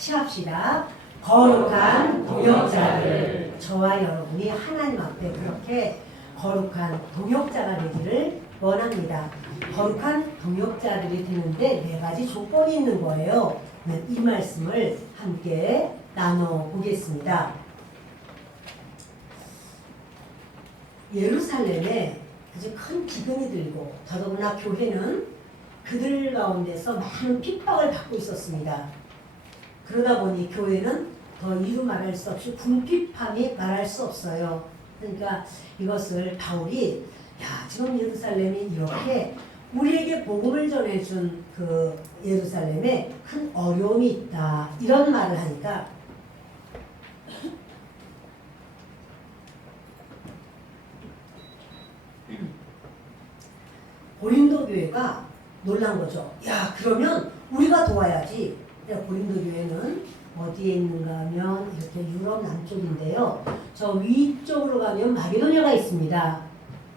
시합시다. 거룩한 동역자를. 저와 여러분이 하나님 앞에 그렇게 거룩한 동역자가 되기를 원합니다. 거룩한 동역자들이 되는데 네 가지 조건이 있는 거예요. 이 말씀을 함께 나눠보겠습니다. 예루살렘에 아주 큰 기근이 들고 더더구나 교회는 그들 가운데서 많은 핍박을 받고 있었습니다. 그러다 보니 교회는 더 이루 말할 수 없이 궁핍함이 말할 수 없어요. 그러니까 이것을 바울이 지금 예루살렘이 이렇게 우리에게 복음을 전해준 그 예루살렘에 큰 어려움이 있다 이런 말을 하니까 고린도 교회가 놀란 거죠. 그러면 우리가 도와야지. 고린도 교회는 어디에 있는가 하면 이렇게 유럽 남쪽인데요. 저 위쪽으로 가면 마게도냐가 있습니다.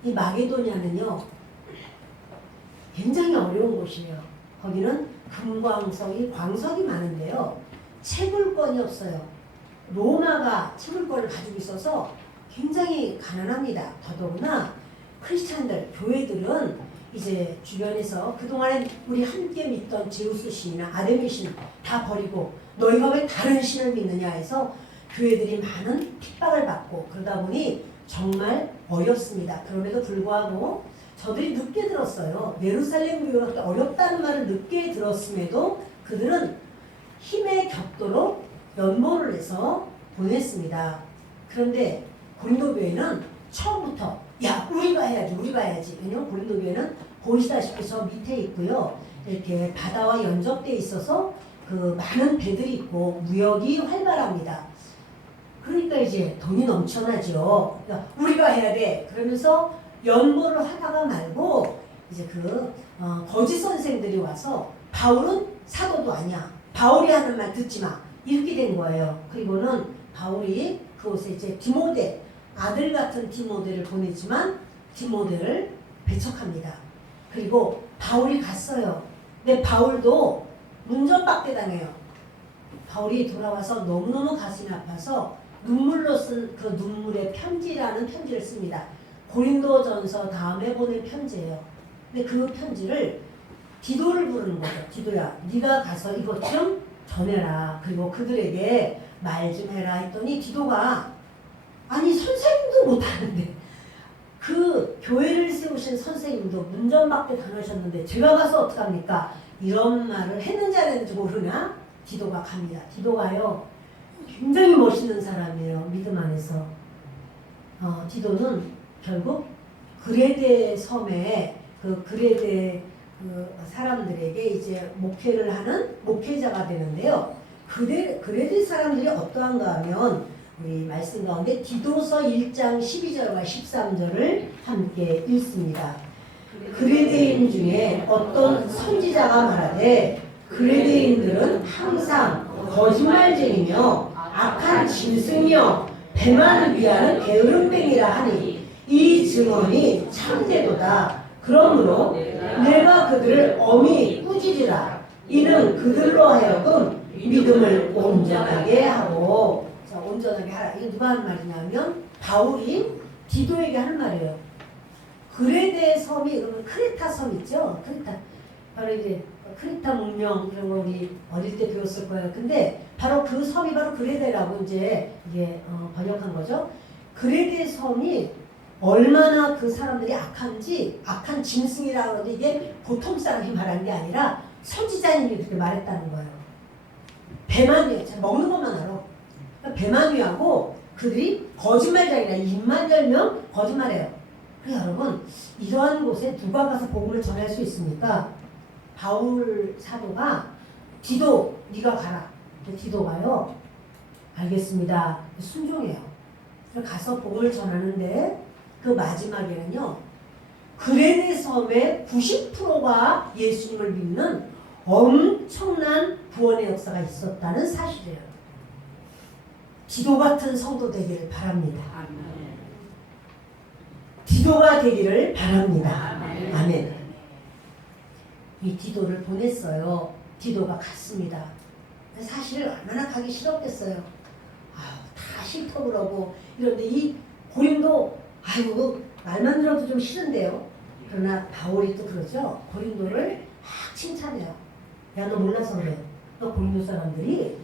이 마게도냐는요, 굉장히 어려운 곳이에요. 거기는 광석이 많은데요. 채굴권이 없어요. 로마가 채굴권을 가지고 있어서 굉장히 가난합니다. 더더구나 크리스찬들, 교회들은 이제 주변에서 그동안에 우리 함께 믿던 제우스 신이나 아데미 신 다 버리고 너희가 왜 다른 신을 믿느냐 해서 교회들이 많은 핍박을 받고 그러다 보니 정말 어렵습니다. 그럼에도 불구하고 저들이 늦게 들었어요. 예루살렘 교회가 어렵다는 말을 늦게 들었음에도 그들은 힘의 격도로 연보를 해서 보냈습니다. 그런데 고린도 교회는 처음부터 우리가 해야지. 왜냐면 고린도 교회는 보시다시피 저 밑에 있고요. 이렇게 바다와 연접돼 있어서 그 많은 배들이 있고 무역이 활발합니다. 그러니까 이제 돈이 넘쳐나죠. 그러니까 우리가 해야 돼. 그러면서 연보를 하다가 말고 이제 거짓 선생들이 와서 바울은 사도도 아니야. 바울이 하는 말 듣지 마. 이렇게 된 거예요. 그리고는 바울이 그곳에 이제 디모데 아들 같은 디모데를 보내지만 디모데를 배척합니다. 그리고 바울이 갔어요. 근데 바울도 문전박대 당해요. 바울이 돌아와서 너무너무 가슴이 아파서 눈물로 쓴 그 눈물의 편지라는 편지를 씁니다. 고린도전서 다음에 보낸 편지예요. 근데 그 편지를 디도를 부르는 거죠. 디도야, 네가 가서 이것 좀 전해라. 그리고 그들에게 말 좀 해라 했더니 디도가 아니 선생님도 못하는데 그 교회를 세우신 선생님도 문전박대 당하셨는데 제가 가서 어떡합니까? 이런 말을 했는지 안 했는지 모르나? 디도가 갑니다. 디도가요 굉장히 멋있는 사람이에요. 믿음 안에서. 디도는 결국 그레데 섬에 그 그레데 사람들에게 이제 목회를 하는 목회자가 되는데요. 그레데 사람들이 어떠한가 하면 우리 말씀 가운데 디도서 1장 12절과 13절을 함께 읽습니다. 그레데인 중에 어떤 선지자가 말하되 그레데인들은 항상 거짓말쟁이며 악한 짐승이며 배만을 위하는 게으름뱅이라 하니 이 증언이 참되도다. 그러므로 내가 그들을 엄히 꾸짖으라. 이는 그들로 하여금 믿음을 온전하게 하고. 온전하게 하라. 이게 누가 하는 말이냐면 바울이 디도에게 하는 말이에요. 그레데 섬이 그러면 크레타 섬 있죠. 크레타. 바로 이제 크레타 문명 이런 거 우리 어릴 때 배웠을 거예요. 근데 바로 그 섬이 바로 그레데라고 이제 이게 번역한 거죠. 그레데 섬이 얼마나 그 사람들이 악한지 악한 짐승이라고 하는데 이게 보통 사람이 말한 게 아니라 선지자님이 그렇게 말했다는 거예요. 배만 먹는 것만 알아. 배만위하고 그들이 거짓말장이라 입만 열면 거짓말해요. 그래서 여러분 이러한 곳에 누가 가서 복음을 전할 수 있습니까? 바울 사도가 디도 네가 가라. 디도가요 알겠습니다. 순종해요. 그래서 가서 복음을 전하는데 그 마지막에는요 그레데 섬의 90%가 예수님을 믿는 엄청난 구원의 역사가 있었다는 사실이에요. 디도 같은 성도 되기를 바랍니다. 디도가 되기를 바랍니다. 아멘. 이 디도를 보냈어요. 디도가 갔습니다. 사실 얼마나 가기 싫었겠어요. 다 싫다고 그러고 이런데 이 고린도 말만 들어도 좀 싫은데요. 그러나 바울이 또 그러죠. 고린도를 막 칭찬해요. 야, 너 몰라서 그래. 너 고린도 사람들이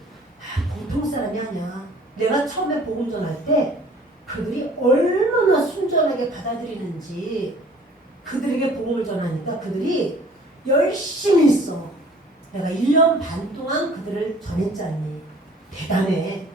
보통 사람이 아니야. 내가 처음에 복음 전할 때 그들이 얼마나 순전하게 받아들이는지, 그들에게 복음을 전하니까 그들이 열심히 있어. 내가 1년 반 동안 그들을 전했잖니. 대단해.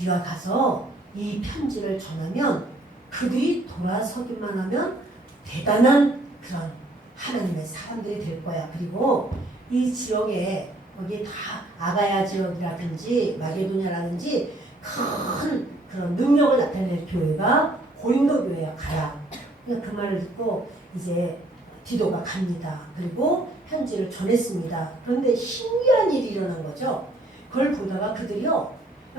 네가 가서 이 편지를 전하면 그들이 돌아서기만 하면 대단한 그런 하나님의 사람들이 될 거야. 그리고 이 지역에 여기 다 아가야 지역이라든지 마게도냐라든지 큰 그런 능력을 나타낼 교회가 고린도 교회야. 가라. 그 말을 듣고 이제 디도가 갑니다. 그리고 편지를 전했습니다. 그런데 신기한 일이 일어난 거죠. 그걸 보다가 그들이요,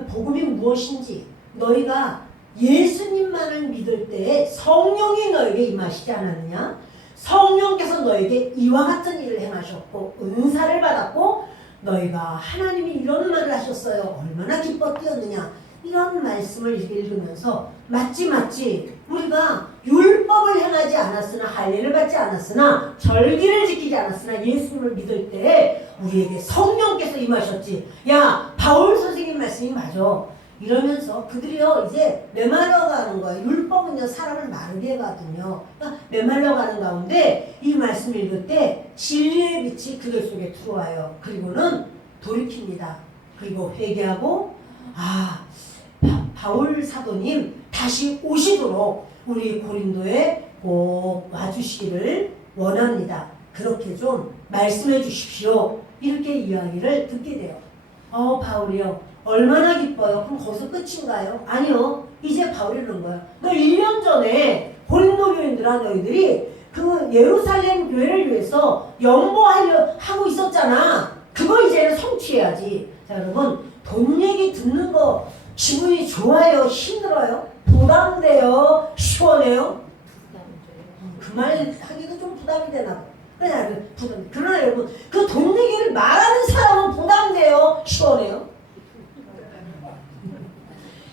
복음이 무엇인지, 너희가 예수님만을 믿을 때에 성령이 너에게 임하시지 않았느냐? 성령께서 너에게 이와 같은 일을 행하셨고 은사를 받았고 너희가 하나님이 이런 말을 하셨어요. 얼마나 기뻐 뛰었느냐? 이런 말씀을 읽으면서 맞지 우리가 율법을 행하지 않았으나 할례를 받지 않았으나 절기를 지키지 않았으나 예수님을 믿을 때 우리에게 성령께서 임하셨지. 야, 바울 선생님 말씀이 맞아. 이러면서 그들이요 이제 메말라 가는 거예요. 율법은요 사람을 마르게 하거든요. 그러니까 메말라 가는 가운데 이 말씀을 읽을 때 진리의 빛이 그들 속에 들어와요. 그리고는 돌이킵니다. 그리고 회개하고 바울 사도님 다시 오시도록 우리 고린도에 꼭 와주시기를 원합니다. 그렇게 좀 말씀해 주십시오. 이렇게 이야기를 듣게 돼요. 바울이요 얼마나 기뻐요. 그럼 거기서 끝인가요? 아니요. 이제 바울이 그런 거야. 너 1년 전에 고린도 교인들아 너희들이 그 예루살렘 교회를 위해서 연보하려 하고 있었잖아. 그거 이제는 성취해야지. 자, 여러분 돈 얘기 듣는 거 기분이 좋아요? 힘들어요? 부담돼요? 시원해요? 그 말 하기도 좀 부담이 되나 봐. 그러나 여러분 그 돈 얘기를 말하는 사람은 부담돼요? 시원해요?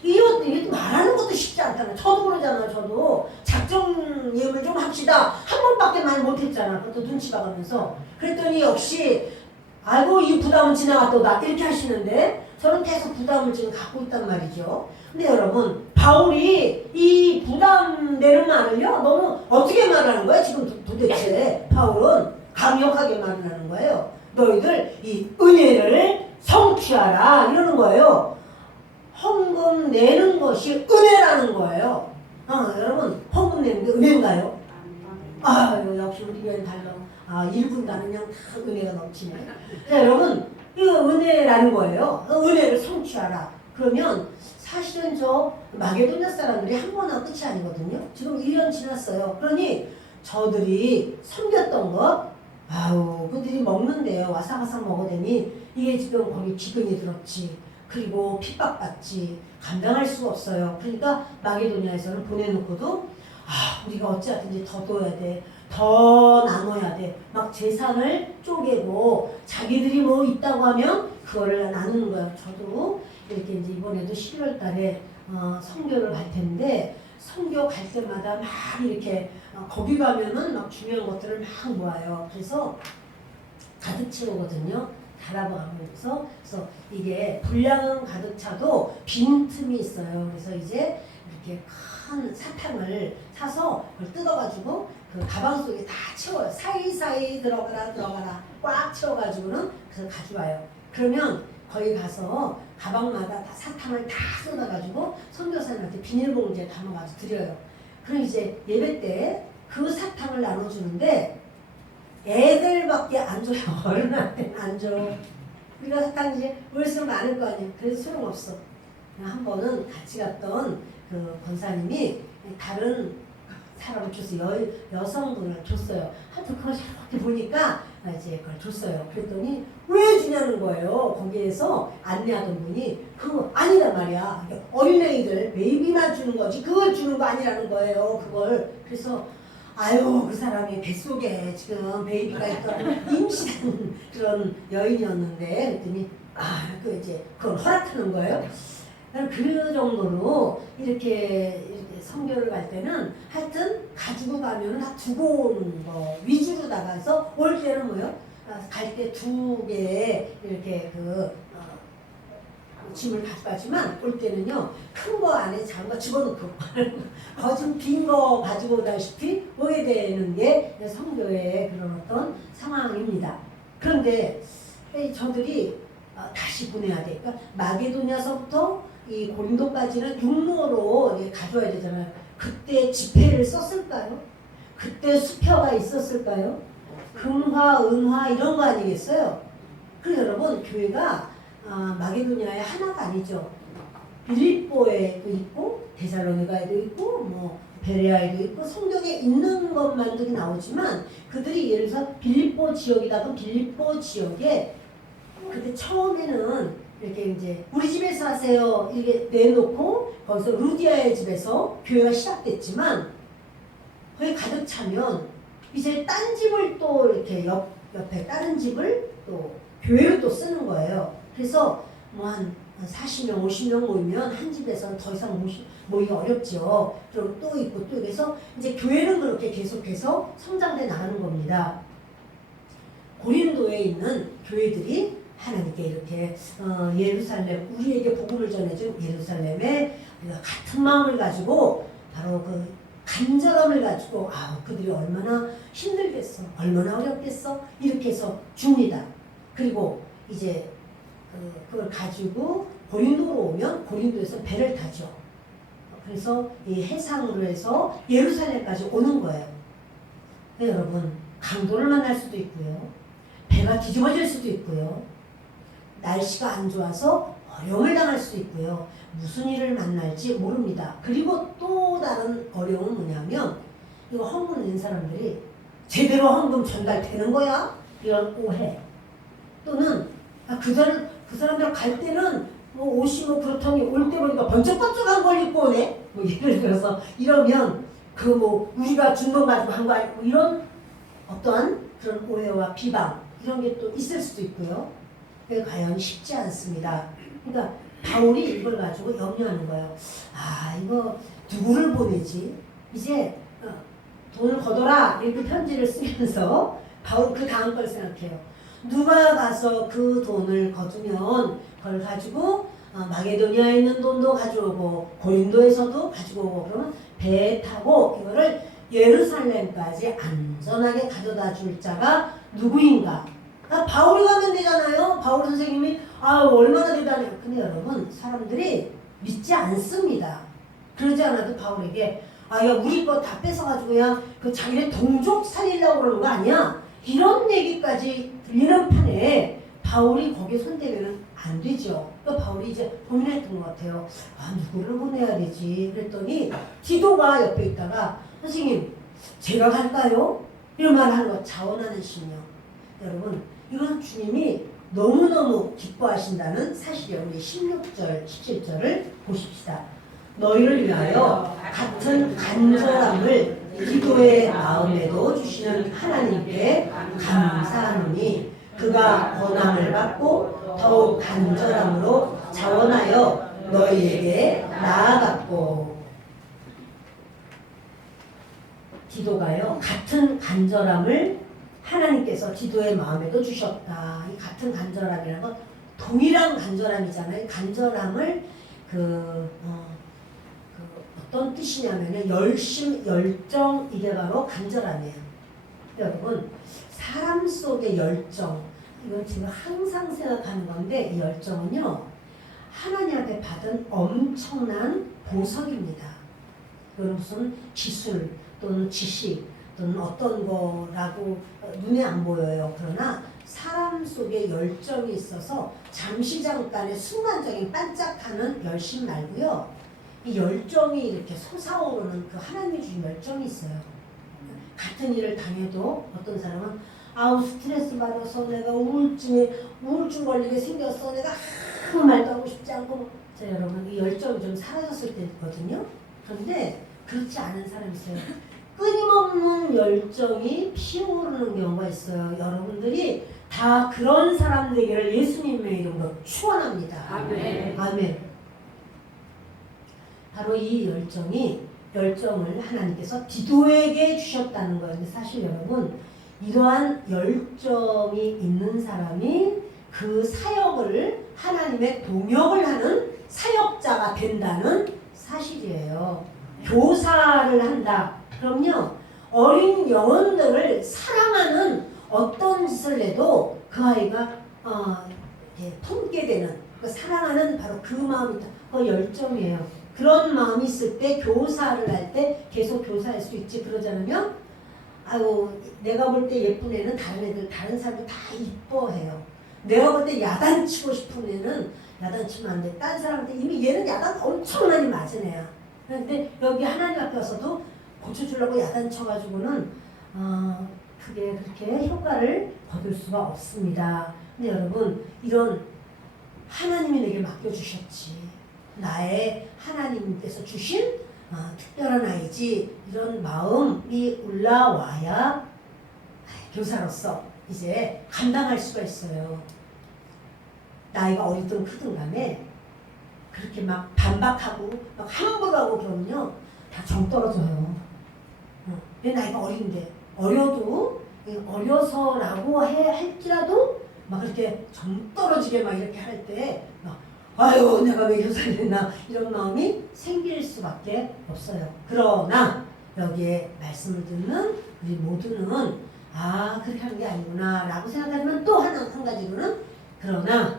이것도 말하는 것도 쉽지 않잖아요. 저도 그러잖아요. 저도 작정 예언을 좀 합시다. 한 번밖에 말 못했잖아. 그것도 눈치 봐가면서. 그랬더니 역시 아이고 이 부담은 지나갔도다 이렇게 하시는데 저는 계속 부담을 지금 갖고 있단 말이죠. 근데 여러분 바울이 이 부담되는 말을요 너무 어떻게 말하는 거야 지금 도대체. 바울은 강력하게 말을 하는 거예요. 너희들 이 은혜를 성취하라 이러는 거예요. 헌금 내는 것이 은혜라는 거예요. 여러분 헌금 내는 게 은혜인가요? 역시 우리 교회는 달라. 1분 나는 그냥 다 은혜가 넘치네. 자, 여러분 이거 은혜라는 거예요. 은혜를 성취하라. 그러면 사실은 저 마게도냐 사람들이 한 번 하고 끝이 아니거든요. 지금 1년 지났어요. 그러니 저들이 섬겼던 것 그들이 먹는데요. 와사와사 먹어대니 이게 지금 거기 기근이 들었지. 그리고 핍박받지. 감당할 수가 없어요. 그러니까 마게도냐에서는 보내놓고도 우리가 어찌하든지 더 둬야 돼. 더 나눠야 돼. 막 재산을 쪼개고 자기들이 뭐 있다고 하면 그거를 나누는 거예요. 저도 이렇게 이제 이번에도 11월 달에 선교를 갈 텐데 선교 갈 때마다 막 이렇게 거기 가면은 막 중요한 것들을 막 모아요. 그래서 가득 채우거든요. 달아가면서. 그래서 이게 분량은 가득 차도 빈틈이 있어요. 그래서 이제 이렇게 큰 사탕을 사서 그걸 뜯어가지고 그 가방 속에 다 채워요. 사이사이 들어가라 꽉 채워가지고는 그래서 가져와요. 그러면 거기 가서 가방마다 다 사탕을 다 쏟아가지고 선교사님한테 비닐봉지에 담아가지고 드려요. 그럼 이제 예배 때 그 사탕을 나눠주는데 애들밖에 안 줘요. 어른한테는 안 줘. 우리가 사탕 이제 월수가 많을 거 아니에요. 그래서 소용없어. 한 번은 같이 갔던 그 권사님이 다른 사람을 줬어요. 여성분을 줬어요. 하여튼 그걸 이렇게 보니까 이제 그걸 줬어요. 그랬더니 왜 주냐는 거예요. 거기에서 안내하던 분이 그거 아니란 말이야. 어린애들 베이비만 주는 거지 그걸 주는 거 아니라는 거예요. 그걸. 그래서 그 사람이 뱃속에 지금 베이비가 있던 임신한 그런 여인이었는데 그랬더니 이제 그걸 허락하는 거예요. 그 정도로 이렇게 선교를 갈 때는 하여튼 가지고 가면 다 두고 오는 거 위주로 나가서 올 때는 뭐요? 갈 때 2개 이렇게 짐을 가져가지만 올 때는요 큰 거 안에 작은 거 집어넣고 거진 빈 거 가지고 오다시피 오게 되는 게 선교의 그런 어떤 상황입니다. 그런데 저들이 다시 보내야 돼. 그러니까 마게도냐서부터 이 고린도까지는 육로로 가져와야 되잖아요. 그때 지폐를 썼을까요? 그때 수표가 있었을까요? 금화, 은화 이런 거 아니겠어요? 그래서 여러분 교회가 마게도냐에 하나가 아니죠. 빌립보에도 있고 데살로니가에도 있고 뭐 베레아에도 있고 성경에 있는 것만들이 나오지만 그들이 예를 들어서 빌립보 지역이다 그럼 빌립보 지역에 그때 처음에는 이렇게 이제 우리 집에서 하세요 이렇게 내놓고 거기서 루디아의 집에서 교회가 시작됐지만 거기 가득 차면 이제 딴 집을 또 이렇게 옆에 다른 집을 또 교회로 또 쓰는 거예요. 그래서 뭐 한 40명, 50명 모이면 한 집에서는 더 이상 모이기 어렵죠. 그리고 또 있고 또 그래서 이제 교회는 그렇게 계속해서 성장돼 나가는 겁니다. 고린도에 있는 교회들이 하나님께 이렇게 예루살렘 우리에게 복음을 전해준 예루살렘에 같은 마음을 가지고 바로 그 간절함을 가지고 그들이 얼마나 힘들겠어 얼마나 어렵겠어 이렇게 해서 줍니다. 그리고 이제 그걸 가지고 고린도로 오면 고린도에서 배를 타죠. 그래서 이 해상으로 해서 예루살렘까지 오는 거예요. 네, 여러분 강도를 만날 수도 있고요. 배가 뒤집어질 수도 있고요. 날씨가 안 좋아서 어려움을 당할 수도 있고요. 무슨 일을 만날지 모릅니다. 그리고 또 다른 어려움은 뭐냐면 이거 헌금 낸 사람들이 제대로 헌금 전달되는 거야? 이런 오해 또는 그 사람들 갈 때는 뭐 옷이 뭐 그렇더니 올 때 보니까 번쩍번쩍한 걸 입고 오네? 뭐 예를 들어서 이러면 그 뭐 우리가 준 돈 가지고 한 거 아니고 이런 어떠한 그런 오해와 비방 이런 게 또 있을 수도 있고요. 그게 과연 쉽지 않습니다. 그러니까 바울이 이걸 가지고 염려하는 거예요. 이거 누구를 보내지? 이제 돈을 걷어라 이렇게 편지를 쓰면서 바울 그 다음 걸 생각해요. 누가 가서 그 돈을 거두면 그걸 가지고 마게도니아에 있는 돈도 가져오고 고린도에서도 가지고 오고 그러면 배에 타고 이거를 예루살렘까지 안전하게 가져다 줄 자가 누구인가? 바울이 가면 되잖아요. 바울 선생님이 얼마나 대단해요. 근데 여러분 사람들이 믿지 않습니다. 그러지 않아도 바울에게 야 우리 거 다 뺏어가지고 그냥 그 자기네 동족 살리려고 그러는 거 아니야? 이런 얘기까지 들리는 판에 바울이 거기에 손대면 안 되죠. 그러니까 바울이 이제 고민했던 것 같아요. 누구를 보내야 되지? 그랬더니 디도가 옆에 있다가 선생님 제가 갈까요? 이런 말을 하는 거 자원하는 신요. 여러분 이건 주님이 너무너무 기뻐하신다는 사실이에요. 우리 16절 17절을 보십시다. 너희를 위하여 같은 간절함을 기도의 마음에도 주시는 하나님께 감사하노니 그가 권함을 받고 더욱 간절함으로 자원하여 너희에게 나아갔고 디도가요 같은 간절함을 하나님께서 디도의 마음에도 주셨다. 이 같은 간절함이라는 건 동일한 간절함이잖아요. 간절함을 어떤 뜻이냐면은 열심, 열정 이게 바로 간절함이에요. 여러분 사람 속의 열정 이건 제가 항상 생각하는 건데 이 열정은요 하나님 앞에 받은 엄청난 보석입니다. 이건 무슨 기술 또는 지식 또는 어떤 거라고 눈에 안 보여요. 그러나 사람 속에 열정이 있어서 잠시 잠깐의 순간적인 반짝하는 열심 말고요. 이 열정이 이렇게 솟아오르는 그 하나님이 주신 열정이 있어요. 같은 일을 당해도 어떤 사람은 스트레스 받아서 내가 우울증 걸리게 생겼어. 내가 아무 말도 하고 싶지 않고. 자, 여러분 이 열정이 좀 사라졌을 때거든요. 그런데 그렇지 않은 사람이 있어요. 끊임없는 열정이 피어오르는 경우가 있어요. 여러분들이 다 그런 사람 되기를 예수님의 이름으로 축원합니다. 아멘. 아멘. 바로 이 열정을 하나님께서 디도에게 주셨다는 거예요. 근데 사실 여러분, 이러한 열정이 있는 사람이 그 사역을 하나님의 동역을 하는 사역자가 된다는 사실이에요. 교사를 한다. 그럼요, 어린 영혼들을 사랑하는 어떤 짓을 해도 그 아이가 품게 되는, 사랑하는 바로 그 마음이 그 열정이에요. 그런 마음이 있을 때 교사를 할 때 계속 교사할 수 있지. 그러지 않으면 아유, 내가 볼 때 예쁜 애는 다른 사람들 다 이뻐해요. 내가 볼 때 야단치고 싶은 애는 야단치면 안 돼. 딴 사람한테 이미 얘는 야단 엄청 많이 맞은 애야. 그런데 여기 하나님 앞에 와서도 고쳐주려고 야단쳐가지고는 그게 그렇게 효과를 거둘 수가 없습니다. 근데 여러분, 이런 하나님이 내게 맡겨주셨지. 나의 하나님께서 주신 특별한 아이지. 이런 마음이 올라와야 교사로서 이제 감당할 수가 있어요. 나이가 어리든 크든 간에 그렇게 막 반박하고 막 함부로 하고 그러면요, 다 정 떨어져요. 내 나이가 어린데, 어려서라고 할지라도 막 그렇게 정 떨어지게 막 이렇게 할 때 막 아유, 내가 왜 교사를 했나, 이런 마음이 생길 수밖에 없어요. 그러나 여기에 말씀을 듣는 우리 모두는 그렇게 하는 게 아니구나 라고 생각하지만, 또 한 가지로는 그러나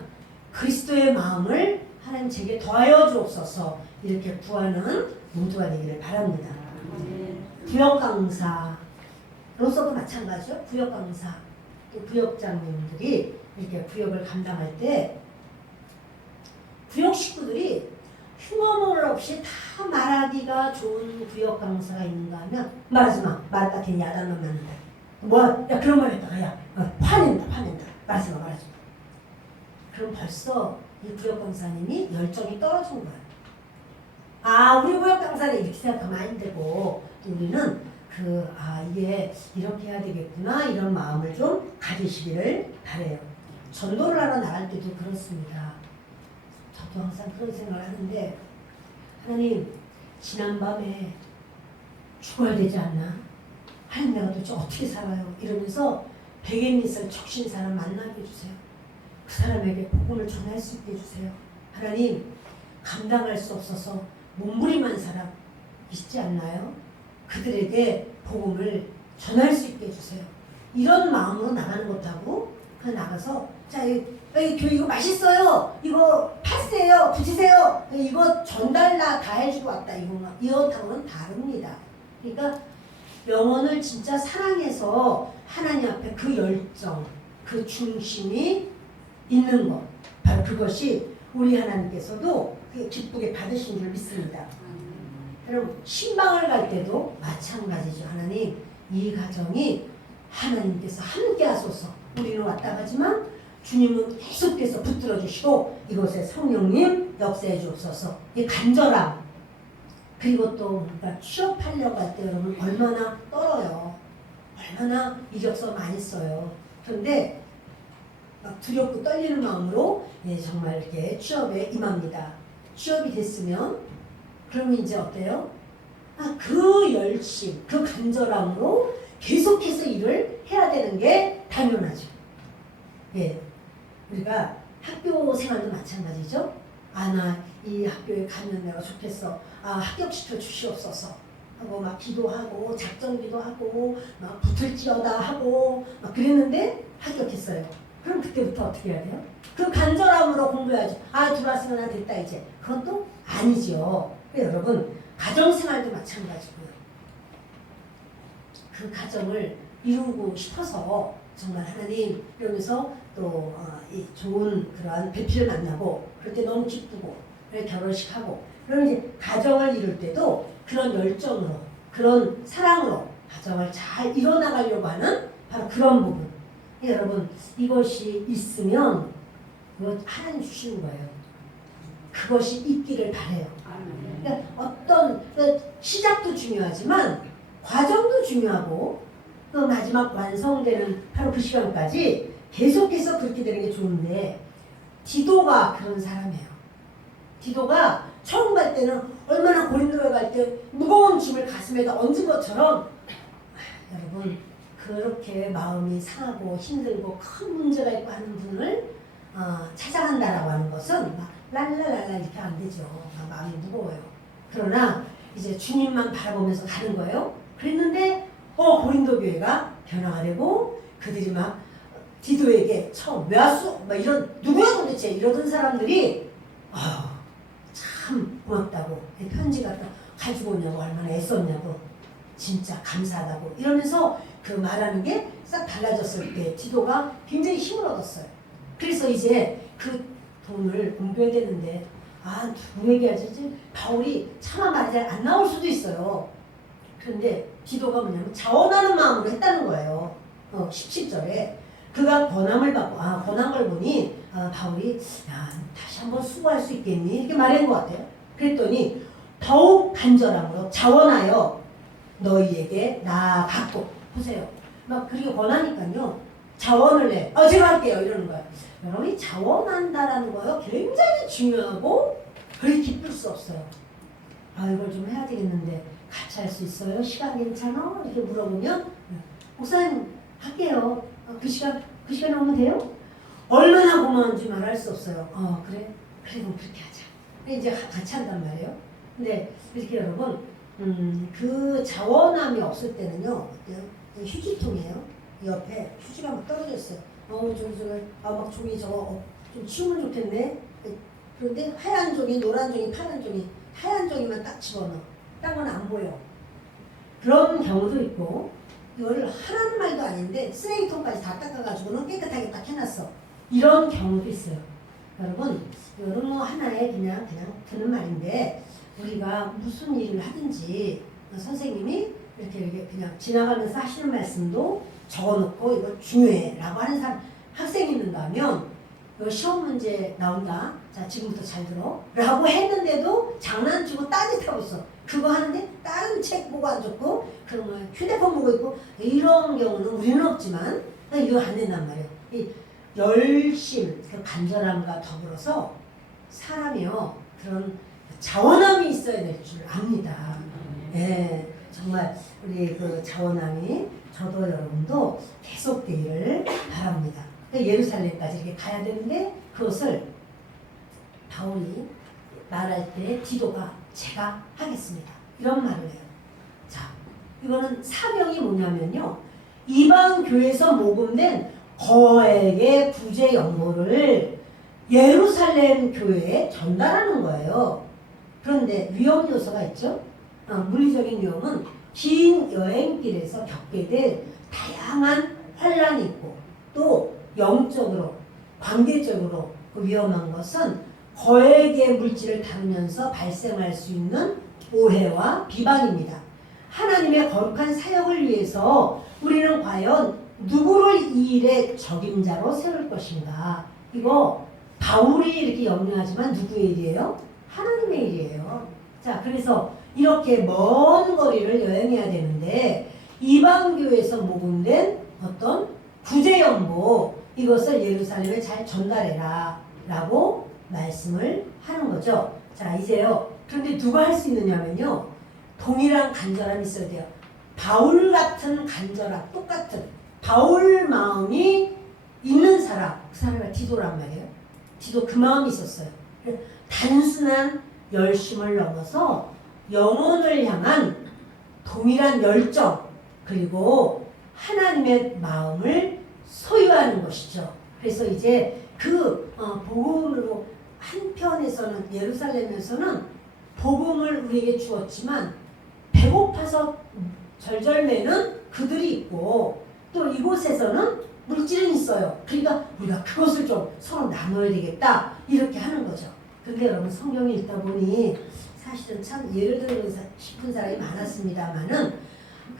그리스도의 마음을 하나님 제게 더하여 주옵소서, 이렇게 구하는 모두가 되기를 바랍니다. 부역 강사로서도 마찬가지죠. 부역 강사, 또 부역장님들이 이렇게 부역을 감당할 때 부역 식구들이 흉어물 없이 다 말하기가 좋은 부역 강사가 있는가 하면 말하지 마. 말했다 괜히 야단만 맞는다. 뭐야? 야, 그런 말 했다가 야, 화낸다. 말하지 마. 그럼 벌써 이 부역 강사님이 열정이 떨어진 거야. 우리 부역 강사는 이렇게 생각하면 안 되고, 우리는 이게 이렇게 해야 되겠구나, 이런 마음을 좀 가지시기를 바래요. 전도를 하러 나갈 때도 그렇습니다. 저도 항상 그런 생각을 하는데, 하나님, 지난밤에 죽어야 되지 않나? 하나님, 내가 도대체 어떻게 살아요? 이러면서 백엔닛을 적신 사람 만나게 해주세요. 그 사람에게 복음을 전할 수 있게 해주세요. 하나님, 감당할 수 없어서 몸부림한 사람 있지 않나요? 그들에게 복음을 전할 수 있게 해주세요. 이런 마음으로 나가는 것하고 그냥 나가서 자, 이거 맛있어요. 이거 파세요. 붙이세요. 이거 전달나 다 해주고 왔다. 이것하고는 다릅니다. 그러니까 영혼을 진짜 사랑해서 하나님 앞에 그 열정, 그 중심이 있는 것, 바로 그것이 우리 하나님께서도 기쁘게 받으신 줄 믿습니다. 그럼 신방을 갈 때도 마찬가지죠. 하나님, 이 가정이 하나님께서 함께 하소서. 우리는 왔다 가지만 주님은 계속해서 붙들어 주시고 이곳에 성령님 역사해 주옵소서. 이 간절함. 그리고 또 우리가 취업하려고 할 때 여러분 얼마나 떨어요. 얼마나 이력서 많이 써요. 그런데 막 두렵고 떨리는 마음으로 정말 이렇게 취업에 임합니다. 취업이 됐으면 그러면 이제 어때요? 그 열심, 그 간절함으로 계속해서 일을 해야 되는 게 당연하죠. 우리가 학교 생활도 마찬가지죠. 나 이 학교에 가면 내가 좋겠어. 합격시켜 주시옵소서 하고 막 기도하고 작정기도 하고 막 붙을지어다 하고 막 그랬는데 합격했어요. 그럼 그때부터 어떻게 해야 돼요? 그 간절함으로 공부해야죠. 들어왔으면 나 됐다 이제. 그건 또 아니죠. 여러분, 가정생활도 마찬가지고요. 그 가정을 이루고 싶어서 정말 하나님 이러면서 또 좋은 그러한 배필을 만나고 그럴 때 너무 기쁘고 그래 결혼식하고 그럼 이제 가정을 이룰 때도 그런 열정으로 그런 사랑으로 가정을 잘 이뤄나가려고 하는 바로 그런 부분. 여러분, 이것이 있으면 그거 하나님 주시는 거예요. 그것이 있기를 바래요. 그러니까 시작도 중요하지만 과정도 중요하고 또 마지막 완성되는 바로 그 시간까지 계속해서 그렇게 되는 게 좋은데 디도가 그런 사람이에요. 디도가 처음 갈 때는 얼마나 고린도에 갈 때 무거운 짐을 가슴에다 얹은 것처럼 여러분 그렇게 마음이 상하고 힘들고 큰 문제가 있고 하는 분을 찾아간다라고 하는 것은 막 랄랄랄라 이렇게 안 되죠. 마음이 무거워요. 그러나 이제 주님만 바라보면서 가는 거예요. 그랬는데 고린도 교회가 변화가 되고 그들이 막 디도에게 처음 왜 왔어? 막 이런 누구야 도대체 이러던 사람들이 참 고맙다고 편지 갖다 가지고 오냐고 얼마나 애썼냐고 진짜 감사하다고 이러면서 그 말하는 게 싹 달라졌을 때 디도가 굉장히 힘을 얻었어요. 그래서 이제 그 돈을 공부해야 되는데 누구에게 하지? 바울이 차마 말이 잘 안 나올 수도 있어요. 그런데 디도가 뭐냐면 자원하는 마음으로 했다는 거예요. 17절에 그가 권함을 받고 권한 걸 보니 바울이 다시 한번 수고할 수 있겠니? 이렇게 말한 것 같아요. 그랬더니 더욱 간절함으로 자원하여 너희에게 나아갔고 보세요. 막 그렇게 권하니까요. 자원을 해. 제가 할게요. 이러는 거예요. 여러분이 자원한다라는 거요. 굉장히 중요하고 그리 기쁠 수 없어요. 이걸 좀 해야 되겠는데 같이 할 수 있어요? 시간 괜찮아? 이렇게 물어보면 목사님 할게요. 그 시간에 오면 돼요? 얼마나 고마운지 말할 수 없어요. 그래? 그럼 그렇게 하자. 이제 같이 한단 말이에요. 근데 이렇게 여러분 그 자원함이 없을 때는요. 휴지통이에요. 옆에 휴지가 막 떨어져 있어요. 막 종이 저거 좀 치우면 좋겠네. 그런데 하얀 종이, 노란 종이, 파란 종이, 하얀 종이만 딱 집어넣어. 딴 건 안 보여. 그런 경우도 있고 이거를 하라는 말도 아닌데 쓰레기통까지 다 닦아가지고는 깨끗하게 딱 해놨어. 이런 경우도 있어요. 여러분 이거는 뭐 하나의 그냥 드는 말인데 우리가 무슨 일을 하든지 선생님이 이렇게 그냥 지나가면서 하시는 말씀도 적어놓고 이거 중요해 라고 하는 사람 학생이 있는가 하면 이거 시험 문제 나온다. 자 지금부터 잘 들어 라고 했는데도 장난치고 딴짓하고 있어. 그거 하는데 다른 책 보고 앉았고 그러면 휴대폰 보고 있고 이런 경우는 우리는 없지만 이거 안 된단 말이에요. 이 열심, 그 간절함과 더불어서 사람이요 그런 자원함이 있어야 될 줄 압니다. 예, 정말 우리 그 자원함이 저도 여러분도 계속되기를 바랍니다. 예루살렘까지 이렇게 가야 되는데 그것을 바울이 말할 때 디도가 제가 하겠습니다. 이런 말을 해요. 자, 이거는 사명이 뭐냐면요. 이방 교회에서 모금된 거액의 구제 연보를 예루살렘 교회에 전달하는 거예요. 그런데 위험 요소가 있죠. 물리적인 위험은 긴 여행길에서 겪게 될 다양한 환란이 있고 또 영적으로 관계적으로 그 위험한 것은 거액의 물질을 다루면서 발생할 수 있는 오해와 비방입니다. 하나님의 거룩한 사역을 위해서 우리는 과연 누구를 이 일의 적임자로 세울 것인가? 이거 바울이 이렇게 염려하지만 누구의 일이에요? 하나님의 일이에요. 자, 그래서 이렇게 먼 거리를 여행해야 되는데 이방교에서 모금된 어떤 구제연보 이것을 예루살렘에 잘 전달해라 라고 말씀을 하는 거죠. 자, 이제요. 그런데 누가 할 수 있느냐면요. 동일한 간절함이 있어야 돼요. 바울 같은 간절함, 똑같은 바울 마음이 있는 사람, 그 사람이 디도란 말이에요. 디도 그 마음이 있었어요. 단순한 열심을 넘어서 영혼을 향한 동일한 열정 그리고 하나님의 마음을 소유하는 것이죠. 그래서 이제 그 복음으로 한편에서는 예루살렘에서는 복음을 우리에게 주었지만 배고파서 절절매는 그들이 있고 또 이곳에서는 물질은 있어요. 그러니까 우리가 그것을 좀 서로 나눠야 되겠다 이렇게 하는 거죠. 근데 여러분 성경을 읽다 보니 사실은 참 예를 들고 싶은 사람이 많았습니다만은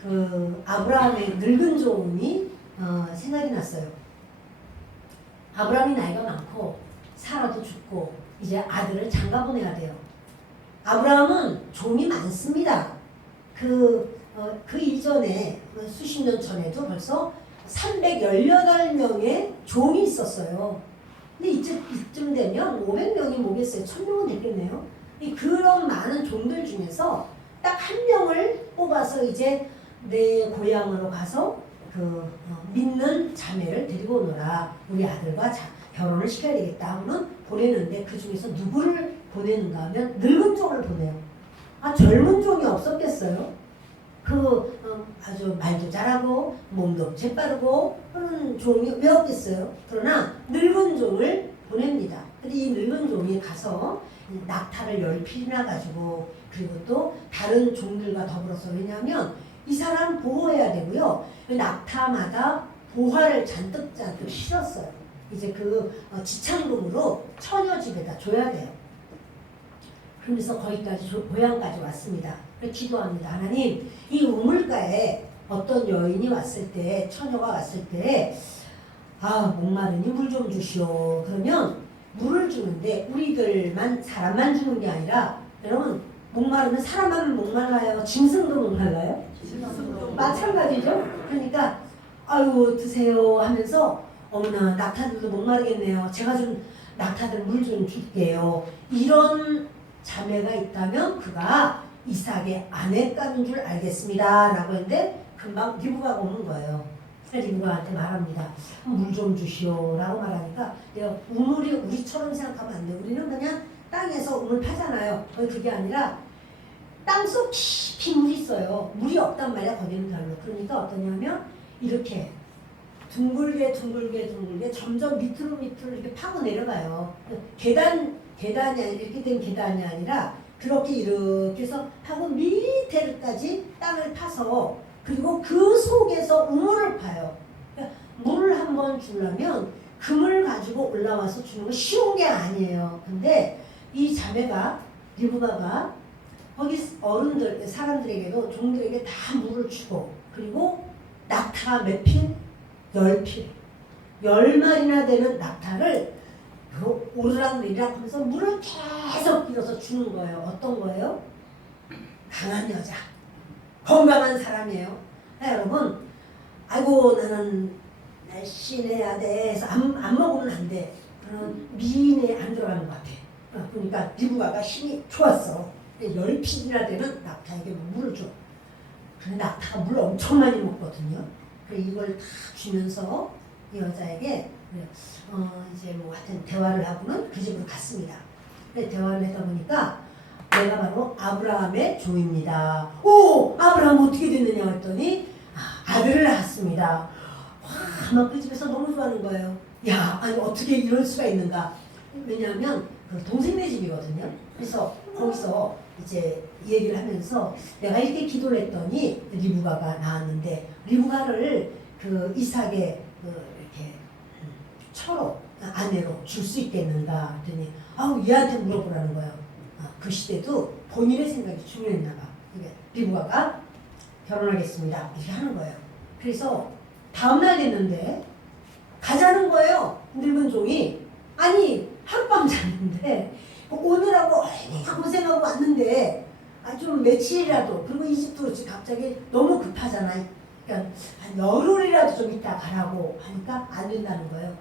그 아브라함의 늙은 종이 생각이 났어요. 아브라함이 나이가 많고 사라도 죽고 이제 아들을 장가 보내야 돼요. 아브라함은 종이 많습니다. 그 이전에 수십 년 전에도 벌써 318명의 종이 있었어요. 근데 이쯤 되면 500명이 뭐겠어요? 1000명은 됐겠네요. 그런 많은 종들 중에서 딱 한 명을 뽑아서 이제 내 고향으로 가서 믿는 자매를 데리고 오너라. 우리 아들과 결혼을 시켜야 되겠다 하고는 보내는데 그 중에서 누구를 보내는가 하면 늙은 종을 보내요. 젊은 종이 없었겠어요? 아주 말도 잘하고 몸도 재빠르고 그런 종이 왜 없겠어요? 그러나 늙은 종을 보냅니다. 근데 이 늙은 종이 가서 낙타를 10필이나 가지고 그리고 또 다른 종들과 더불어서 왜냐하면 이 사람 보호해야 되고요. 낙타마다 보화를 잔뜩 실었어요. 이제 지창금으로 처녀 집에다 줘야 돼요. 그러면서 거기까지 고향까지 왔습니다. 그래서 기도합니다. 하나님, 이 우물가에 어떤 여인이 왔을 때, 처녀가 왔을 때, 목마르니 물 좀 주시오. 그러면 물을 주는데 우리들만 사람만 주는 게 아니라 여러분 목마르면 사람만 목말라요? 짐승도 목말라요? 마찬가지죠. 그러니까 아유 드세요 하면서 어머나 낙타들도 목마르겠네요. 제가 좀 낙타들 물 좀 줄게요. 이런 자매가 있다면 그가 이삭의 아내감인 줄 알겠습니다. 라고 했는데 금방 리브가가 오는 거예요. 리브가한테 말합니다. 물 좀 주시오 라고 말하니까 우물이 우리처럼 생각하면 안 돼요. 우리는 그냥 땅에서 우물 파잖아요. 그게 아니라 땅속 깊이 물이 있어요. 물이 없단 말이야. 거기는 별로. 그러니까 어떠냐면 이렇게 둥글게 점점 밑으로 이렇게 파고 내려가요. 계단이 이렇게 된 계단이 아니라 그렇게 해서 파고 밑에까지 땅을 파서 그리고 그 속에서 우물을 파요. 그러니까 물을 한번 주려면 금을 가지고 올라와서 주는 건 쉬운 게 아니에요. 근데 이 자매가 리브가가 거기 사람들에게도 종들에게 다 물을 주고 그리고 낙타가 몇 필? 10필. 10마리나 되는 낙타를 오르락내리락 하면서 물을 계속 빌어서 주는 거예요. 어떤 거예요? 강한 여자. 건강한 사람이에요. 여러분, 아이고 나는 날씬해야 돼 해서 안 먹으면 안 돼. 그런 미인에 안 들어가는 것 같아. 그러니까 리브가가 힘이 좋았어. 10필이나 되는 낙타에게 물을 줘. 근데 낙타가 물을 엄청 많이 먹거든요. 그래서 이걸 다 주면서 이 여자에게 이제 하여튼 대화를 하고는 그 집으로 갔습니다. 근데 대화를 하다 보니까 내가 바로 아브라함의 종입니다. 오! 아브라함 어떻게 됐느냐 했더니 아들을 낳았습니다. 막 그 집에서 너무 좋아하는 거예요. 야, 아니 어떻게 이럴 수가 있는가. 왜냐하면 동생네 집이거든요. 그래서 거기서 이제 얘기를 하면서 내가 이렇게 기도를 했더니 리브가가 나왔는데 리브가를 이삭의 이렇게 처로 아내로 줄 수 있겠는가 했더니 얘한테 물어보라는 거예요. 그 시대도 본인의 생각이 중요했나 봐. 그러니까 리브가가 결혼하겠습니다 이렇게 하는 거예요. 그래서 다음날 됐는데 가자는 거예요. 늙은 종이. 아니 하룻밤 잤는데 오느라고 얼마나 고생하고 왔는데 좀 며칠이라도 그리고 이 집도 그렇지 갑자기 너무 급하잖아. 그러니까 한 열흘이라도 좀 있다 가라고 하니까 안 된다는 거예요.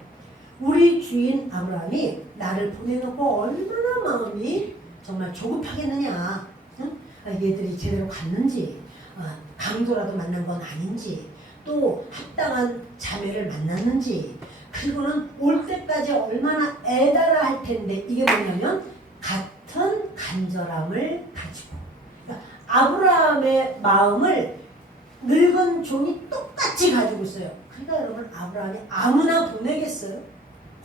우리 주인 아브라함이 나를 보내놓고 얼마나 마음이 정말 조급하겠느냐. 응? 얘들이 제대로 갔는지 강도라도 만난 건 아닌지 또 합당한 자매를 만났는지 그리고는 올 때까지 얼마나 애달아 할 텐데 이게 뭐냐면 같은 간절함을 가지고 그러니까 아브라함의 마음을 늙은 종이 똑같이 가지고 있어요. 그러니까 여러분 아브라함이 아무나 보내겠어요?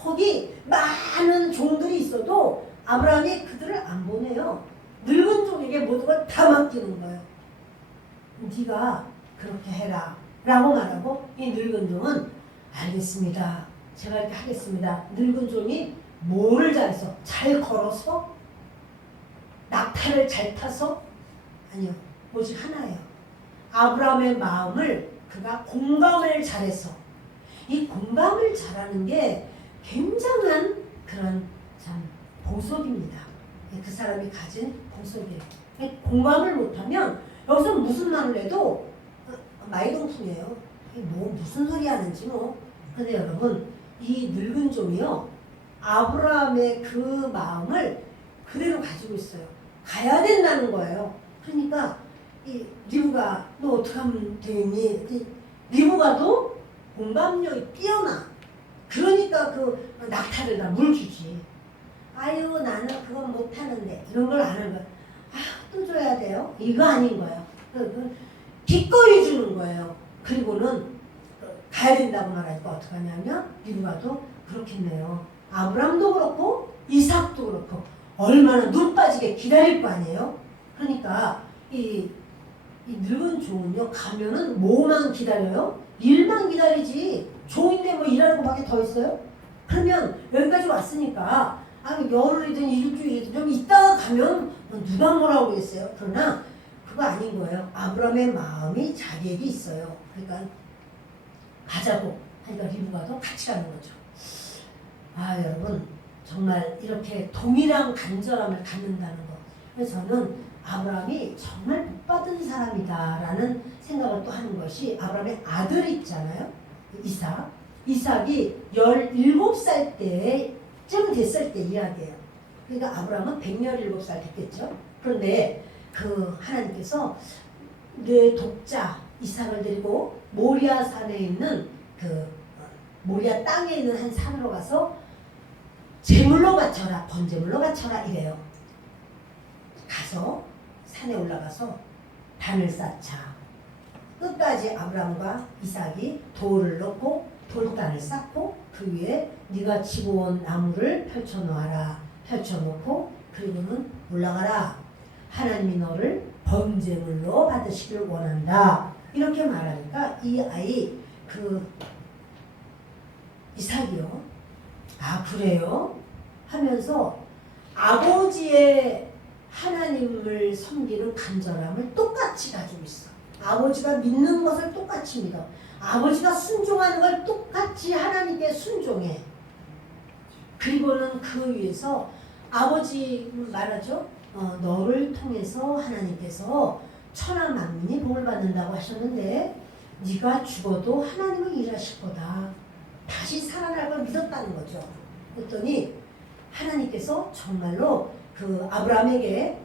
거기 많은 종들이 있어도 아브라함이 그들을 안 보내요. 늙은 종에게 모든 걸 다 맡기는 거예요. 네가 그렇게 해라 라고 말하고 이 늙은 종은 알겠습니다. 제가 이렇게 하겠습니다. 늙은 종이 뭐를 잘해서? 잘 걸어서? 낙타를 잘 타서? 아니요. 오직 하나예요. 아브라함의 마음을 그가 공감을 잘해서 이 공감을 잘하는 게 굉장한 그런 참 보석입니다. 그 사람이 가진 보석이에요. 공감을 못하면 여기서 무슨 말을 해도 마이동풍이에요. 뭐 무슨 소리 하는지 뭐. 근데 여러분 이 늙은 종이요 아브라함의 그 마음을 그대로 가지고 있어요. 가야 된다는 거예요. 그러니까 이 리브가 너 어떻게 하면 되니? 리브가도 공감력이 뛰어나. 그러니까 그 낙타를 다 물 주지. 아유 나는 그건 못하는데 이런 걸 안 하는 거야. 아 또 줘야 돼요? 이거 아닌 거예요. 기꺼이 주는 거예요. 그리고는 가야 된다고 말하니까 어떻게 하냐면 리브가도 그렇겠네요. 아브람도 그렇고 이삭도 그렇고 얼마나 눈 빠지게 기다릴 거 아니에요. 그러니까 이 늙은 종은요 가면은 뭐만 기다려요? 일만 기다리지. 종인데 뭐 일하는 거밖에 더 있어요? 그러면 여기까지 왔으니까 열흘이든 일주일이든 좀 있다가 가면 누가 뭐라고 그랬어요. 그러나 그거 아닌 거예요. 아브라함의 마음이 자기에게 있어요. 그러니까 가자고 하니까 리브가도 같이 가는 거죠. 아 여러분 정말 이렇게 동일한 간절함을 갖는다는 거. 그래서 저는 아브라함이 정말 복받은 사람이다라는 생각을 또 하는 것이 아브라함의 아들 있잖아요. 이삭. 이삭이 17살 때쯤 됐을 때 이야기예요. 그러니까 아브라함은 117살 됐겠죠. 그런데 그 하나님께서 내 독자 이삭을 데리고 모리아 산에 있는 그 모리아 땅에 있는 한 산으로 가서 제물로 바쳐라, 번제물로 바쳐라 이래요. 가서 산에 올라가서 단을 쌓자. 끝까지 아브라함과 이삭이 돌을 넣고 돌단을 쌓고 그 위에 네가 치고 온 나무를 펼쳐놓아라. 펼쳐놓고 그리고는 올라가라. 하나님이 너를 번제물로 받으시길 원한다. 이렇게 말하니까 이 아이 그 이삭이요. 아 그래요? 하면서 아버지의 하나님을 섬기는 간절함을 똑같이 가지고 있어. 아버지가 믿는 것을 똑같이 믿어. 아버지가 순종하는 걸 똑같이 하나님께 순종해. 그리고는 그 위에서 아버지 말하죠. 너를 통해서 하나님께서 천하 만민이 복을 받는다고 하셨는데 네가 죽어도 하나님은 일하실 거다. 다시 살아날 걸 믿었다는 거죠. 그랬더니 하나님께서 정말로 그 아브라함에게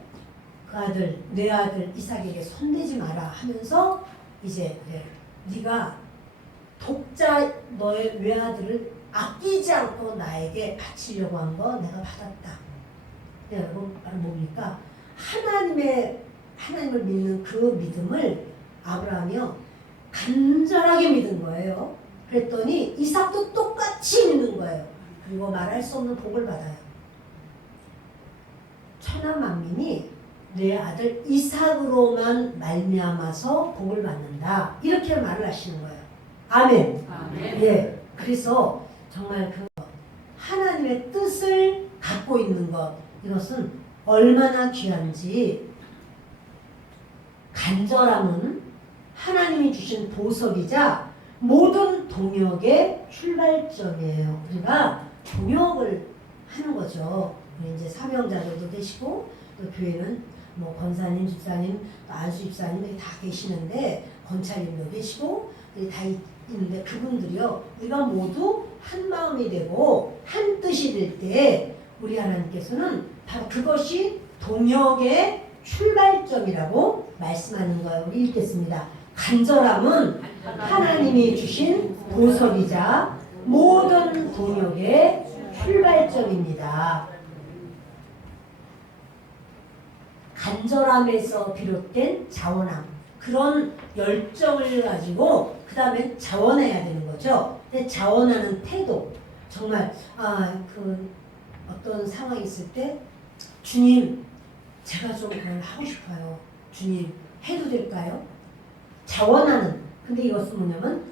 그 아들 내 아들 이삭에게 손대지 마라 하면서 이제 네가 독자 너의 외아들을 아끼지 않고 나에게 바치려고 한 거 내가 받았다. 여러분 뭡니까? 하나님을 믿는 그 믿음을 아브라함이요 간절하게 믿은 거예요. 그랬더니 이삭도 똑같이 믿는 거예요. 그리고 말할 수 없는 복을 받아요. 천하 만민이 내 아들 이삭으로만 말미암아서 복을 받는다. 이렇게 말을 하시는 거예요. 아멘. 아멘. 예. 그래서 정말 그 하나님의 뜻을 갖고 있는 것 이것은 얼마나 귀한지. 간절함은 하나님이 주신 보석이자 모든 동역의 출발점이에요. 우리가 동역을 하는 거죠. 이제 사명자들도 되시고 또 교회는 뭐 권사님, 집사님, 안수 집사님 다 계시는데 권찰님도 계시고 다 있는데 그분들이요 우리가 모두 한 마음이 되고 한 뜻이 될 때 우리 하나님께서는 바로 그것이 동역의 출발점이라고 말씀하는 거예요. 우리 읽겠습니다. 간절함은 하나님이 주신 보석이자 모든 동역의 출발점입니다. 간절함에서 비롯된 자원함, 그런 열정을 가지고 그 다음에 자원해야 되는 거죠. 근데 자원하는 태도, 정말 그 어떤 상황이 있을 때 주님 제가 좀 그걸 하고 싶어요. 주님 해도 될까요? 자원하는. 근데 이것은 뭐냐면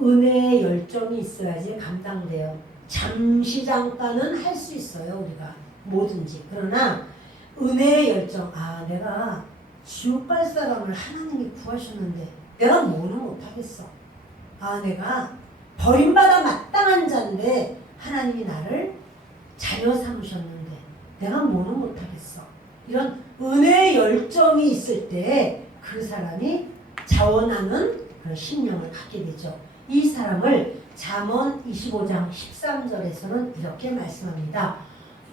은혜의 열정이 있어야지 감당돼요. 잠시 잠깐은 할 수 있어요. 우리가 뭐든지. 그러나 은혜의 열정. 내가 지옥 갈 사람을 하나님이 구하셨는데 내가 뭐는 못하겠어. 내가 버림받아 마땅한 자인데 하나님이 나를 자녀 삼으셨는데 내가 뭐는 못하겠어. 이런 은혜의 열정이 있을 때 그 사람이 자원하는 그런 심령을 갖게 되죠. 이 사람을 잠언 25장 13절에서는 이렇게 말씀합니다.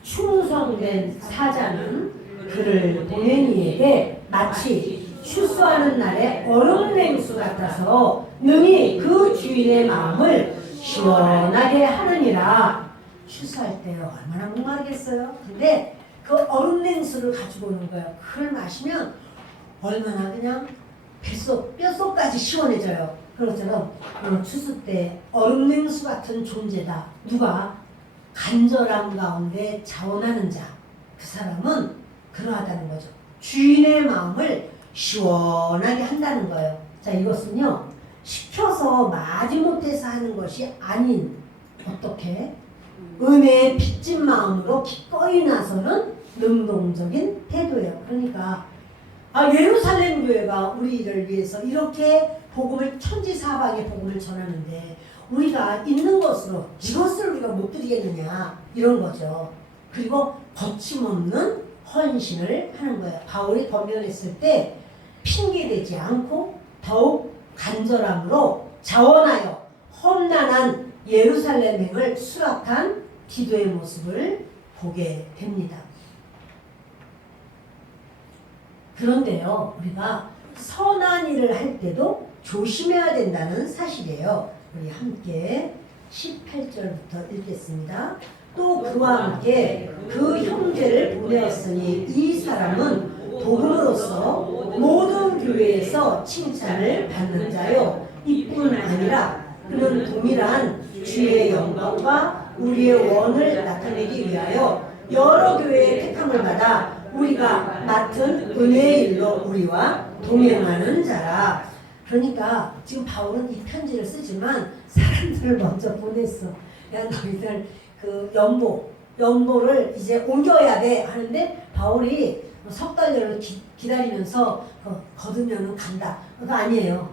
충성된 사자는 그를 보낸 이에게 마치 추수하는 날에 얼음 냉수 같아서 능히 그 주인의 마음을 시원하게 하느니라. 추수할 때 얼마나 목마르겠어요. 근데 그 얼음 냉수를 가지고 오는 거예요. 그걸 마시면 얼마나 그냥 뼛속까지 시원해져요. 그것처럼 추수 때 얼음 냉수 같은 존재다. 누가? 간절함 가운데 자원하는 자. 그 사람은 그러하다는 거죠. 주인의 마음을 시원하게 한다는 거예요. 자, 이것은요, 시켜서 마지못해서 하는 것이 아닌, 어떻게? 은혜에 빚진 마음으로 기꺼이 나서는 능동적인 태도예요. 그러니까 예루살렘 교회가 우리를 위해서 이렇게 복음을 천지사방에 복음을 전하는데 우리가 있는 것으로 이것을 우리가 못 드리겠느냐 이런 거죠. 그리고 거침없는 헌신을 하는 거예요. 바울이 권면했을 때 핑계대지 않고 더욱 간절함으로 자원하여 험난한 예루살렘행을 수락한 디도의 모습을 보게 됩니다. 그런데요, 우리가 선한 일을 할 때도 조심해야 된다는 사실이에요. 우리 함께 18절부터 읽겠습니다. 또 그와 함께 그 형제를 보내었으니 이 사람은 복음으로써 모든 교회에서 칭찬을 받는 자요. 이뿐 아니라 그는 동일한 주의 영광과 우리의 원을 나타내기 위하여 여러 교회의 택함을 받아 우리가 맡은 은혜의 일로 우리와 동행하는 자라. 그러니까 지금 바울은 이 편지를 쓰지만 사람들을 먼저 보냈어. 야, 너희들 그 연보를 이제 옮겨야 돼 하는데 바울이 석 달을 기다리면서 거두면은 간다. 그거 아니에요.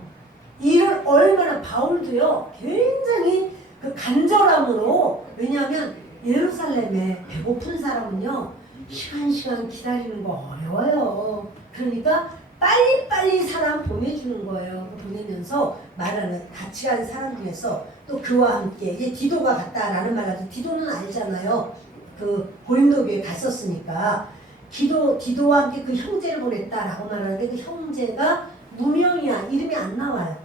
일을 얼마나 바울도요 굉장히 그 간절함으로, 왜냐하면 예루살렘에 배고픈 사람은요 시간 기다리는 거 어려워요. 그러니까 빨리빨리 사람 보내주는 거예요. 보내면서 말하는 같이 간 사람 중에서 또 그와 함께 이제 디도가 갔다라는 말 가지고, 디도는 알잖아요. 그 고린도 교회 갔었으니까 디도와 함께 그 형제를 보냈다라고 말하는데 그 형제가 무명이야. 이름이 안 나와요.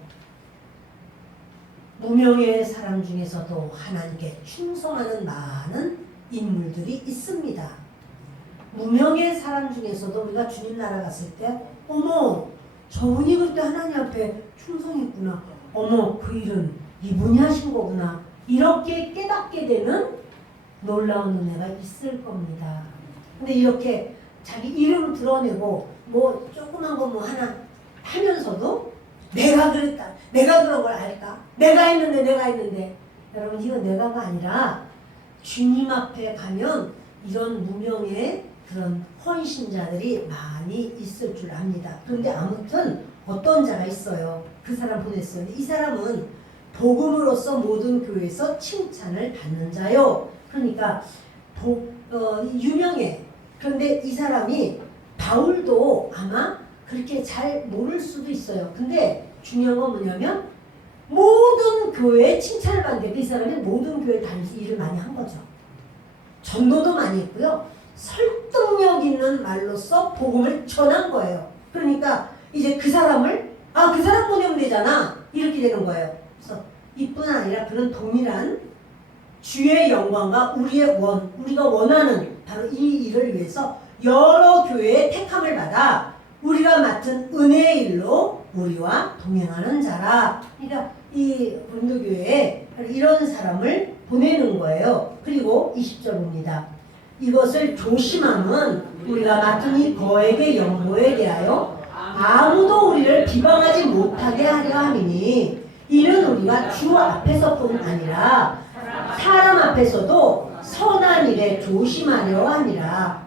무명의 사람 중에서도 하나님께 충성하는 많은 인물들이 있습니다. 무명의 사람 중에서도 우리가 주님 나라 갔을 때 어머 저분이 그때 하나님 앞에 충성했구나, 어머 그 일은 이분이 하신 거구나, 이렇게 깨닫게 되는 놀라운 은혜가 있을 겁니다. 근데 이렇게 자기 이름을 드러내고 뭐 조그만 거 뭐 하나 하면서도 내가 그랬다, 내가 그런 걸 알까, 내가 했는데 여러분 이건 내가가 아니라 주님 앞에 가면 이런 무명의 그런 헌신자들이 많이 있을 줄 압니다. 그런데 아무튼 어떤 자가 있어요. 그 사람 보냈어요. 이 사람은 복음으로써 모든 교회에서 칭찬을 받는 자요. 그러니까 유명해. 그런데 이 사람이 바울도 아마 그렇게 잘 모를 수도 있어요. 근데 중요한 건 뭐냐면 모든 교회에 칭찬을 받는데 이 사람이 모든 교회에 다니면서 일을 많이 한 거죠. 전도도 많이 했고요. 설득력 있는 말로써 복음을 전한 거예요. 그러니까 이제 그 사람을 그 사람 보내면 되잖아 이렇게 되는 거예요. 그래서 이뿐 아니라 그런 동일한 주의 영광과 우리의 우리가 원하는 바로 이 일을 위해서 여러 교회의 택함을 받아 우리가 맡은 은혜의 일로 우리와 동행하는 자라. 그러니까 이 고린도 교회에 이런 사람을 보내는 거예요. 그리고 20절 봅니다. 이것을 조심함은 우리가 맡은 이 거액의 연보에 대하여 아무도 우리를 비방하지 못하게 하려 함이니, 이는 우리가 주 앞에서뿐 아니라 사람 앞에서도 선한 일에 조심하려 함이라.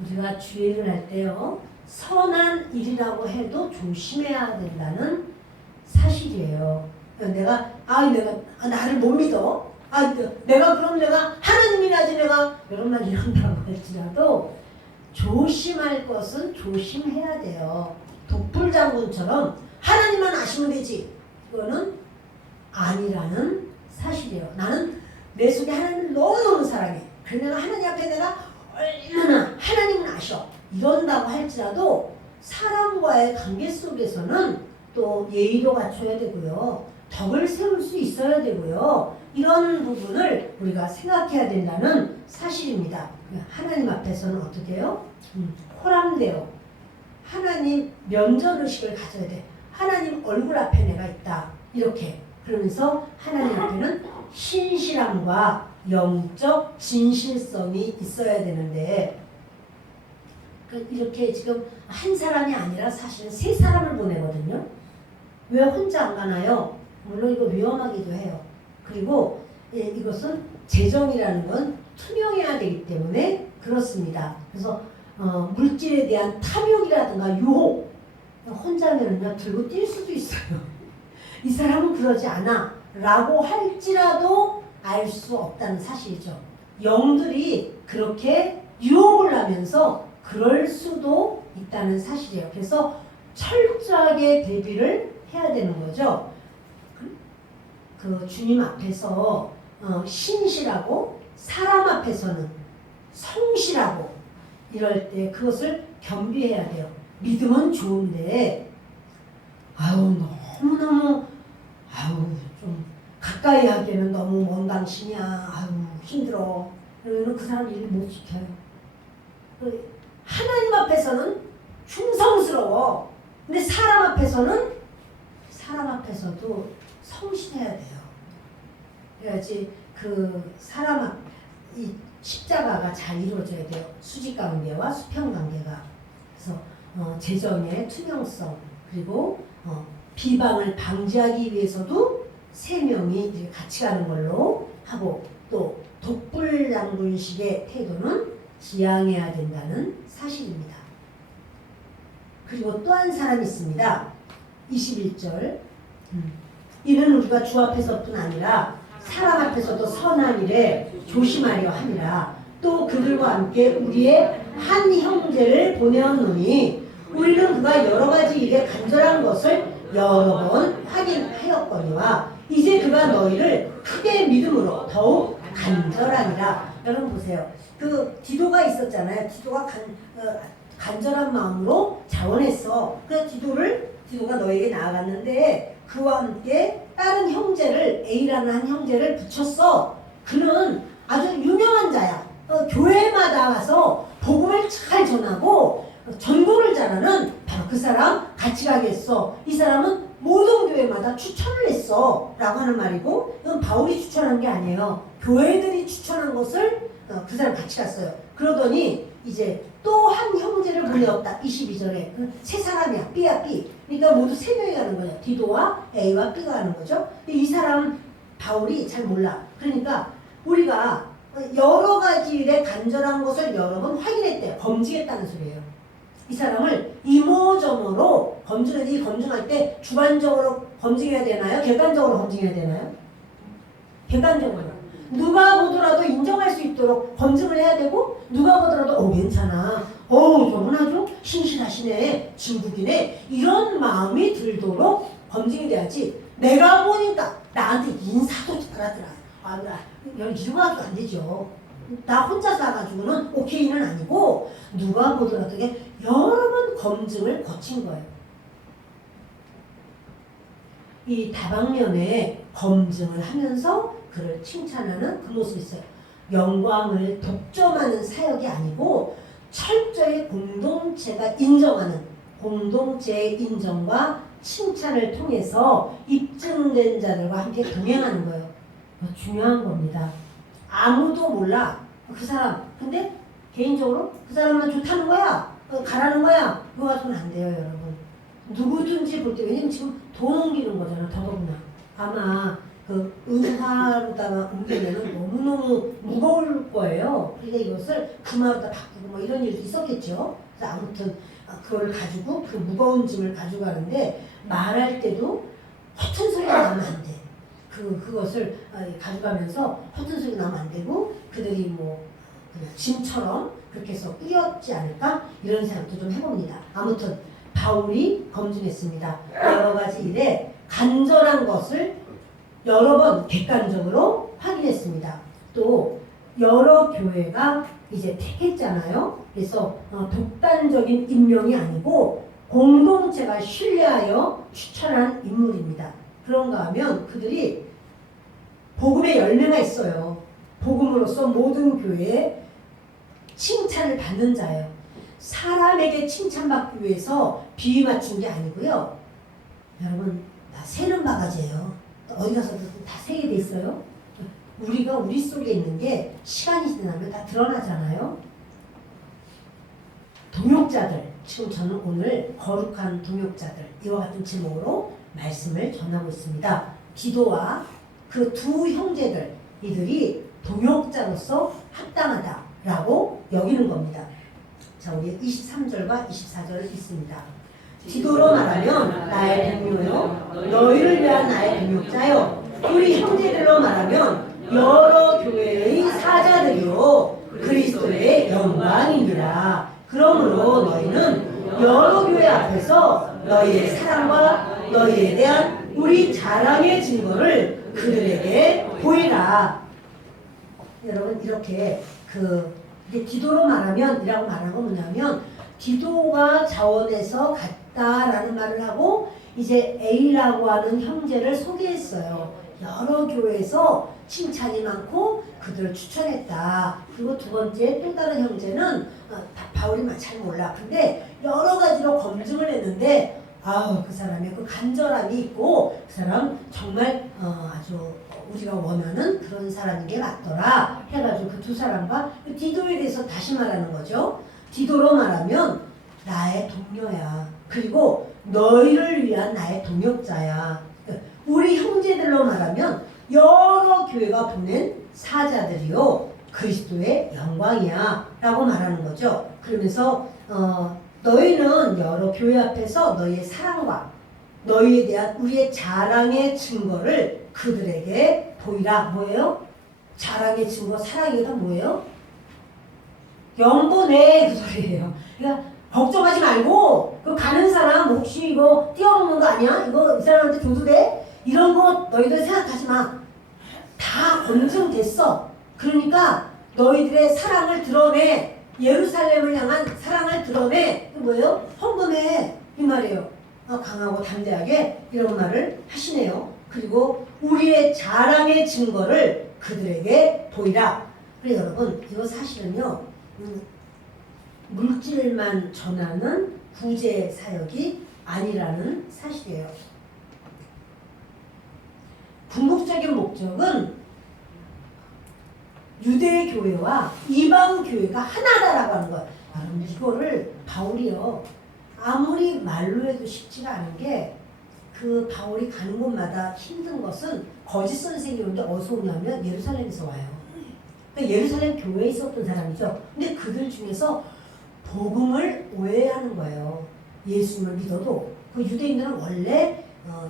우리가 주의를 할 때요, 선한 일이라고 해도 조심해야 된다는 사실이에요. 내가 나를 못 믿어. 내가 하느님이라지 내가 이런 말 이런다고 할지라도 조심할 것은 조심해야 돼요. 독불장군처럼 하나님만 아시면 되지. 그거는 아니라는 사실이에요. 나는 내 속에 하나님을 너무너무 사랑해. 그래서 내가 하나님 앞에 내가 얼마나 하나님을 아셔. 이런다고 할지라도 사람과의 관계 속에서는 또 예의도 갖춰야 되고요. 덕을 세울 수 있어야 되고요. 이런 부분을 우리가 생각해야 된다는 사실입니다. 하나님 앞에서는 어떻게 해요? 호람대요. 하나님 면전의식을 가져야 돼. 하나님 얼굴 앞에 내가 있다. 이렇게. 그러면서 하나님 앞에는 신실함과 영적 진실성이 있어야 되는데 이렇게 지금 한 사람이 아니라 사실은 세 사람을 보내거든요. 왜 혼자 안 가나요? 물론 이거 위험하기도 해요. 그리고 이것은 재정이라는 건 투명해야 되기 때문에 그렇습니다. 그래서 물질에 대한 탐욕이라든가 유혹 혼자면은요 들고 뛸 수도 있어요. 이 사람은 그러지 않아 라고 할지라도 알 수 없다는 사실이죠. 영들이 그렇게 유혹을 하면서 그럴 수도 있다는 사실이에요. 그래서 철저하게 대비를 해야 되는 거죠. 그 주님 앞에서 신실하고 사람 앞에서는 성실하고 이럴 때 그것을 겸비해야 돼요. 믿음은 좋은데 너무너무 좀 가까이 하기에는 너무 먼 당신이야. 힘들어. 그러면 그 사람 일 못 지켜요. 하나님 앞에서는 충성스러워. 근데 사람 앞에서도 성실해야 돼요. 그래야지 그 사람 앞, 이 십자가가 잘 이루어져야 돼요. 수직관계와 수평관계가. 그래서 재정의 투명성 그리고 비방을 방지하기 위해서도 세 명이 이제 같이 가는 걸로 하고 또 독불장군식의 태도는 지양해야 된다는 사실입니다. 그리고 또 한 사람이 있습니다. 21절 이는 우리가 주 앞에서뿐 아니라 사람 앞에서도 선한 일에 조심하려 함이라. 또 그들과 함께 우리의 한 형제를 보내었노니 우리는 그가 여러 가지 일에 간절한 것을 여러 번 확인하였거니와 이제 그가 너희를 크게 믿음으로 더욱 간절하니라. 여러분 보세요. 그 디도가 있었잖아요. 디도가 간절한 마음으로 자원했어. 그래서 디도가 너에게 나아갔는데 그와 함께 다른 형제를 A라는 한 형제를 붙였어. 그는 아주 유명한 자야. 교회마다 가서 복음을 잘 전하고 전도를 잘하는 바로 그 사람 같이 가겠어. 이 사람은 모든 교회마다 추천을 했어 라고 하는 말이고 이건 바울이 추천한 게 아니에요. 교회들이 추천한 것을 그 사람 같이 갔어요. 그러더니 이제 또 한 형제를 보내었다. 22절에 세 사람이야. B야 B. 그러니까 모두 세 명이 가는 거죠. 디도와 A와 B가 가는 거죠. 이 사람 바울이 잘 몰라. 그러니까 우리가 여러 가지 일에 간절한 것을 여러 번 확인했대요. 검증했다는 소리예요. 이 사람을 이모저모로 검증할 때 주관적으로 검증해야 되나요? 객관적으로 검증해야 되나요? 객관적으로. 누가 보더라도 인정할 수 있도록 검증을 해야 되고 누가 보더라도 괜찮아. 저분 아주 신실하시네. 진국이네. 이런 마음이 들도록 검증이 돼야지. 내가 보니까 나한테 인사도 잘하더라. 이거 가지고 안 되죠. 나 혼자 싸가지고는 오케이는 아니고 누가 보더라도 여러 번 검증을 거친 거예요. 이 다방면에 검증을 하면서 그를 칭찬하는 그 모습이 있어요. 영광을 독점하는 사역이 아니고 철저히 공동체가 인정하는 공동체의 인정과 칭찬을 통해서 입증된 자들과 함께 동행하는 거예요. 중요한 겁니다. 아무도 몰라 그 사람. 근데 개인적으로 그 사람만 좋다는 거야. 가라는 거야. 그거 가지고는 안 돼요, 여러분. 누구든지 볼 때 왜냐면 지금 돈 옮기는 거잖아. 더더구나. 아마 그 은화로다가 옮기면 너무너무 무거울 거예요. 그러니까 이것을 금화로다 바꾸고 뭐 이런 일도 있었겠죠. 그래서 아무튼 그걸 가지고 그 무거운 짐을 가지고 가는데 말할 때도 허튼 소리가 나면 안 돼. 그것을 가져가면서 허튼 소리 나면 안 되고 그들이 뭐 그냥 짐처럼 그렇게 해서 꾸렸지 않을까 이런 생각도 좀 해봅니다. 아무튼 바울이 검증했습니다. 여러 가지 일에 간절한 것을 여러 번 객관적으로 확인했습니다. 또 여러 교회가 이제 택했잖아요. 그래서 독단적인 임명이 아니고 공동체가 신뢰하여 추천한 인물입니다. 그런가 하면 그들이 복음의 열매가 있어요. 복음으로서 모든 교회에 칭찬을 받는 자예요. 사람에게 칭찬받기 위해서 비위 맞춘 게 아니고요. 여러분, 다 새는 바가지예요. 어디 가서도 다 새게 돼 있어요. 우리가 우리 속에 있는 게 시간이 지나면 다 드러나잖아요. 동역자들, 지금 저는 오늘 거룩한 동역자들 이와 같은 제목으로 말씀을 전하고 있습니다. 디도와 그 두 형제들, 이들이 동역자로서 합당하다라고 여기는 겁니다. 자, 우리 23절과 24절을 읽습니다. 디도로 말하면 나의 동료요, 너희를 위한 나의 동역자요, 우리 형제들로 말하면 여러 교회의 사자들이요 그리스도의 영광이니라. 그러므로 너희는 여러 교회 앞에서 너희의 사랑과 너희에 대한 우리 자랑의 증거를 그들에게 보이라. 여러분, 이렇게 이제 디도로 말하면 이라고 말한 건 뭐냐면, 디도가 자원해서 갔다라는 말을 하고 이제 A라고 하는 형제를 소개했어요. 여러 교회에서 칭찬이 많고 그들을 추천했다. 그리고 두 번째 또 다른 형제는 바울이 잘 몰라. 근데 여러 가지로 검증을 했는데 그 사람의 그 간절함이 있고 그 사람 정말 아주 우리가 원하는 그런 사람인 게 맞더라 해가지고 그 두 사람과 디도에 대해서 다시 말하는 거죠. 디도로 말하면 나의 동료야. 그리고 너희를 위한 나의 동역자야. 우리 형제들로 말하면 여러 교회가 보낸 사자들이요 그리스도의 영광이야 라고 말하는 거죠. 그러면서 너희는 여러 교회 앞에서 너희의 사랑과 너희에 대한 우리의 자랑의 증거를 그들에게 보이라. 뭐예요? 자랑의 증거, 사랑이가 뭐예요? 영보내 그 소리예요. 그러니까 걱정하지 말고 그 가는 사람 혹시 이거 띄워놓는 거 아니야? 이거 이 사람한테 줘도 돼? 이런 거 너희들 생각하지 마. 다 검증됐어. 그러니까 너희들의 사랑을 드러내. 예루살렘을 향한 사랑을 드러내. 그 뭐예요? 헌금해. 이 말이에요. 강하고 담대하게 이런 말을 하시네요. 그리고 우리의 자랑의 증거를 그들에게 보이라. 그래 여러분, 이거 사실은요 물질만 전하는 구제 사역이 아니라는 사실이에요. 궁극적인 목적은 유대 교회와 이방 교회가 하나다라고 하는 거예요. 여러분, 이거를 바울이요 아무리 말로 해도 쉽지가 않은 게, 그 바울이 가는 곳마다 힘든 것은 거짓 선생이 오는데 어디서 오냐면 예루살렘에서 와요. 그러니까 예루살렘 교회에 있었던 사람이죠. 근데 그들 중에서 복음을 오해하는 거예요. 예수님을 믿어도 그 유대인들은 원래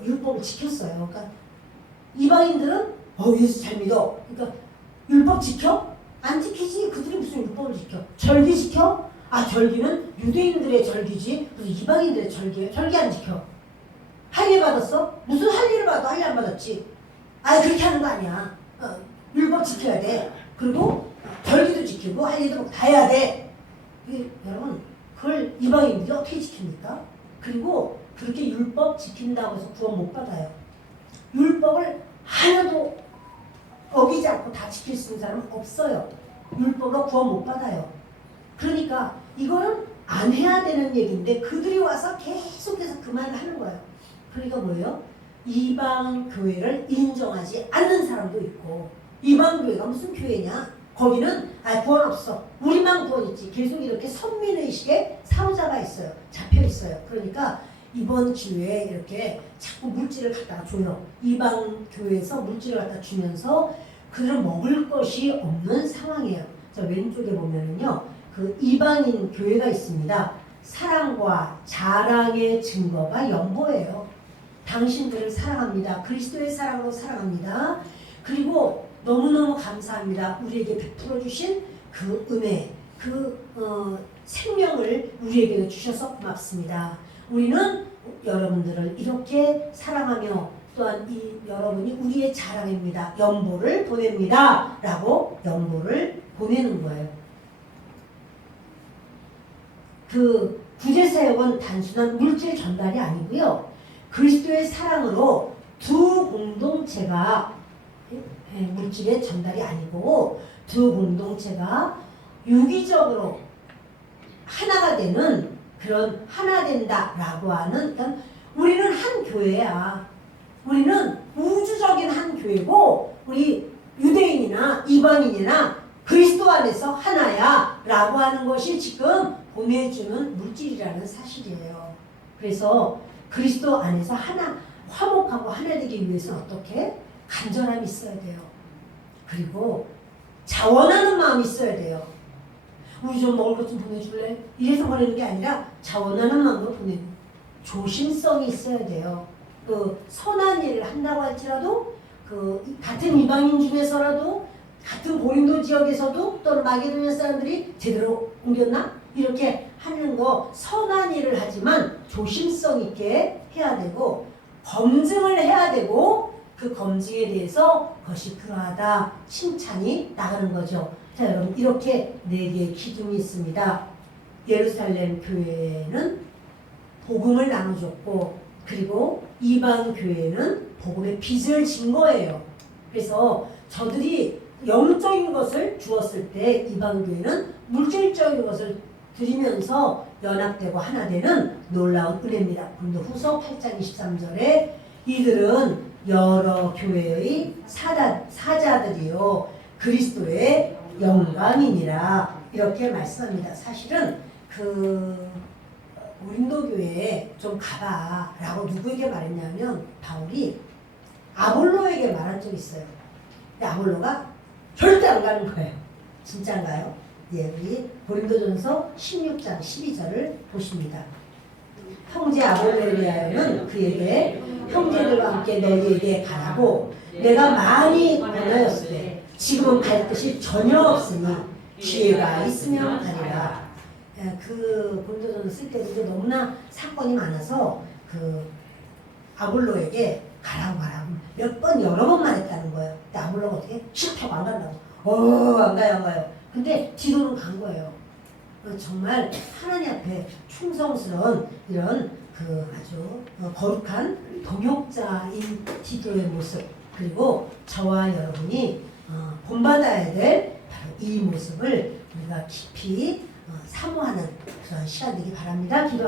율법을 지켰어요. 그러니까 이방인들은 예수 잘 믿어. 그러니까 율법 지켜? 안 지키지. 그들이 무슨 율법을 지켜? 절기 지켜? 절기는 유대인들의 절기지 무슨 이방인들의 절기예요? 절기 안 지켜. 할례 받았어? 무슨 할례를 받아? 할례 안 받았지. 그렇게 하는 거 아니야. 율법 지켜야 돼. 그리고 절기도 지키고 할례도 다 해야 돼. 여러분, 그걸 이방인들이 어떻게 지킵니까? 그리고 그렇게 율법 지킨다고 해서 구원 못 받아요. 율법을 하나도 어기지 않고 다 지킬 수 있는 사람은 없어요. 율법으로 구원 못 받아요. 그러니까 이거는 안 해야 되는 얘기인데 그들이 와서 계속해서 그 말을 하는 거예요. 그러니까 뭐예요? 이방 교회를 인정하지 않는 사람도 있고, 이방 교회가 무슨 교회냐? 거기는 구원 없어. 우리만 구원 있지. 계속 이렇게 선민의식에 사로잡아 있어요. 잡혀 있어요. 그러니까 이번 기회에 이렇게 자꾸 물질을 갖다가 줘요. 이방 교회에서 물질을 갖다 주면서 그들은 먹을 것이 없는 상황이에요. 자, 왼쪽에 보면은요, 그 이방인 교회가 있습니다. 사랑과 자랑의 증거가 연보예요. 당신들을 사랑합니다. 그리스도의 사랑으로 사랑합니다. 그리고 너무너무 감사합니다. 우리에게 베풀어 주신 그 은혜, 그 생명을 우리에게도 주셔서 고맙습니다. 우리는 여러분들을 이렇게 사랑하며 또한 여러분이 우리의 자랑입니다. 연보를 보냅니다. 라고 연보를 보내는 거예요. 그 구제사역은 단순한 물질 전달이 아니고요. 그리스도의 사랑으로 두 공동체가 물질의 전달이 아니고 두 공동체가 유기적으로 하나가 되는 그런 하나 된다라고 하는, 그러니까 우리는 한 교회야. 우리는 우주적인 한 교회고 우리 유대인이나 이방인이나 그리스도 안에서 하나야 라고 하는 것이 지금 보내주는 물질이라는 사실이에요. 그래서 그리스도 안에서 하나, 화목하고 하나 되기 위해서는 어떻게? 간절함이 있어야 돼요. 그리고 자원하는 마음이 있어야 돼요. 우리 좀 먹을 것 좀 보내줄래? 이래서 보내는 게 아니라 자원하는 마음으로 보내는 조심성이 있어야 돼요. 그 선한 일을 한다고 할지라도 그 같은 이방인 중에서라도 같은 고린도 지역에서도 또는 마게도냐 사람들이 제대로 옮겼나? 이렇게 하는 거 선한 일을 하지만 조심성 있게 해야 되고 검증을 해야 되고 그 검증에 대해서 그것이 그러하다 칭찬이 나가는 거죠. 자, 여러분 이렇게 4개의 기둥이 있습니다. 예루살렘 교회는 복음을 나눠줬고 그리고 이방 교회는 복음의 빚을 진 거예요. 그래서 저들이 영적인 것을 주었을 때 이방 교회는 물질적인 것을 드리면서 연합되고 하나 되는 놀라운 은혜입니다. 고린도후서 8장 23절에 이들은 여러 교회의 사자들이요 그리스도의 영광이니라 이렇게 말씀합니다. 사실은 그 고린도 교회에 좀 가봐 라고 누구에게 말했냐면 바울이 아볼로에게 말한 적이 있어요. 근데 아볼로가 절대 안 가는 거예요. 진짜인가요? 예, 우리 고린도전서 16장 12절을 보십니다. 형제 아볼로에 대하여는 그에게 형제들과 함께 너희에게 가라고 내가 많이 권하였을 때 지금은 갈 뜻이 전혀 없으니 기회가 있으면 가리라. 그 고린도전서 쓸 때도 너무나 사건이 많아서 그 아볼로에게 가라고 몇 번 여러 번 말했다는 거예요. 근데 아볼로가 어떻게 싫다고 안 간다고. 안 가요. 근데 뒤로는 간 거예요. 정말 하나님 앞에 충성스러운 이런 그 아주 거룩한 동역자인 디도의 모습 그리고 저와 여러분이 본받아야 될 바로 이 모습을 우리가 깊이 사모하는 그런 시간 되기 바랍니다. 기도합니다.